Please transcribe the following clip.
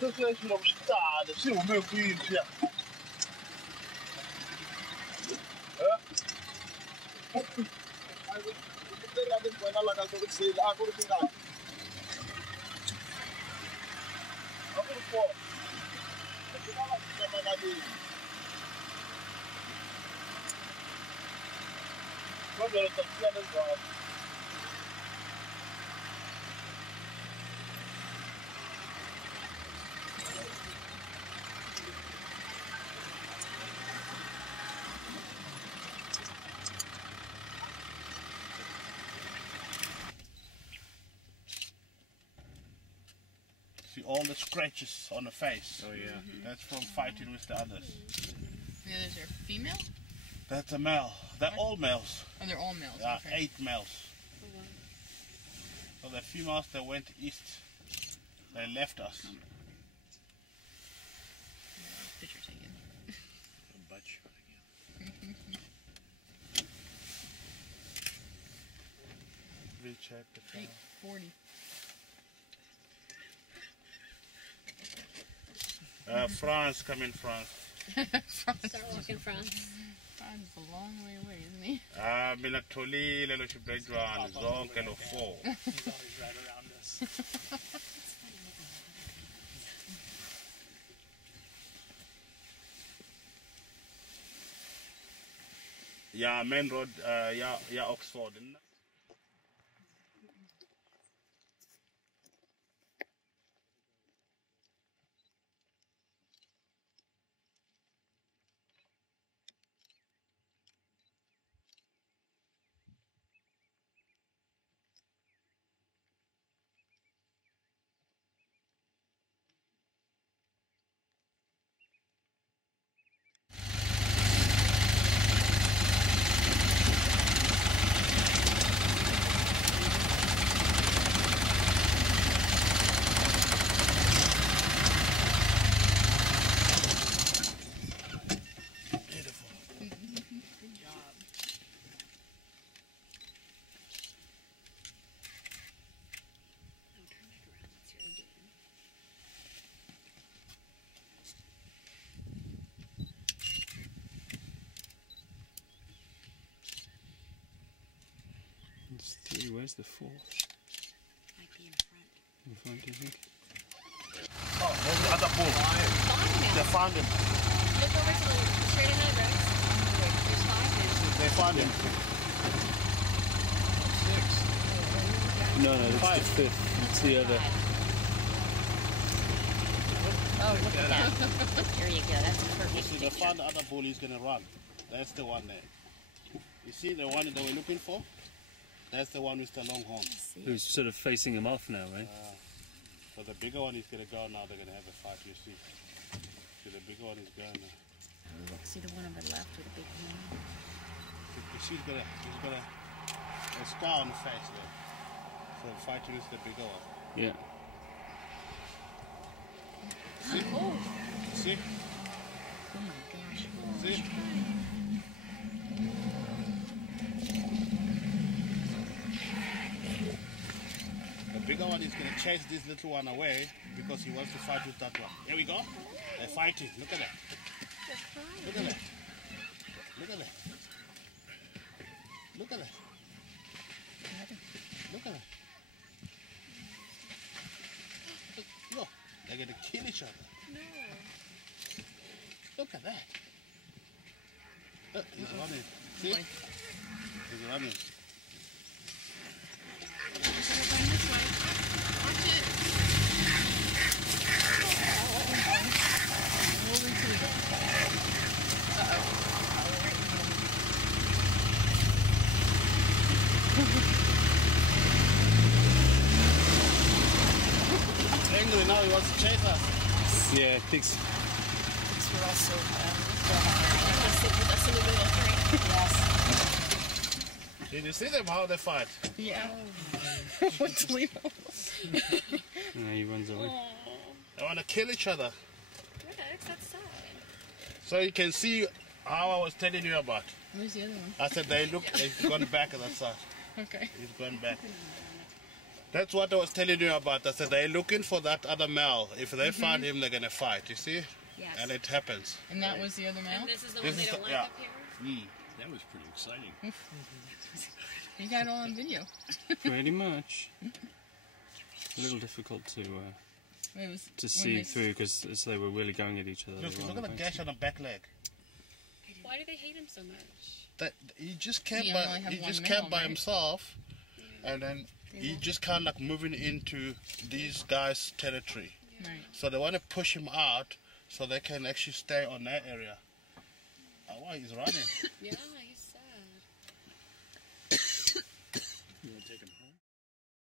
这是龙是大的，是我没有注意一下。See all the scratches on the face. Oh yeah. That's from fighting with the others. The others are female? That's a male. They're all males. Oh, they're all males. Yeah, Okay. 8 males. Oh, wow. So the females that went east, they left us. Picture taken. A butt shot again. Recheck the tail. 840. France, come in France. Start walking France. France is a long way away, isn't he? Mina tholile lo xibedlwana zonke lo 4. He's always right around us. Yeah, main road, yeah, Oxford. There's 3. Where's the 4th? Might be in front. In front, do you think? Oh, there's the other bull. They found him. Look over to the straight ahead, Rex. There's 5. They found him. 6. No, that's the 5th. It's the other. Oh, look at that. There you go. That's a You perfect see, they picture. found the other bull, he's going to run. That's the one there. You see the one that we're looking for? That's the one with the long horn. Who's sort of facing him off now, right? So the bigger one is going to go now, they're going to have a fight, you see. So the bigger one is going now. Oh, look, see the one on the left with the big horn? You see, he's got a scar on the face there. So fighting is the bigger one. Yeah. See? Oh! See? Oh my gosh. See? The bigger one is going to chase this little one away because he wants to fight with that one. Here we go. They're fighting. Look at that. Look at that. Look at that. Look at that. Look at that. Look, they're going to kill each other. No. Look at that. Look, he's running. See? He's running. Angry now, he wants to chase us. Yeah, I think so. We're all so Sit with us in the middle of Did you see them how they fight? Yeah. What's Leo? Yeah, he runs away. They want to kill each other. Rex, that's sad. So you can see how I was telling you about. Where's the other one? I said they look, it's gone back at that side. Okay. It's gone back. That's what I was telling you about. I said they're looking for that other male. If they find him, they're going to fight, you see? Yes. And it happens. And that was the other male? And this is the This one they is don't the- like yeah. up here? That was pretty exciting. You got it all on video. Pretty much. A little difficult to It was to when see they- through because as they were really going at each other. Look, they were look at the on gash on the back leg. Why do they hate him so much? That he just camped You by only have he one just male, camped by right? himself, and then he just kind of like moving into these guys' territory. Right. So they want to push him out so they can actually stay on that area. Oh, wow, he's running. Yeah,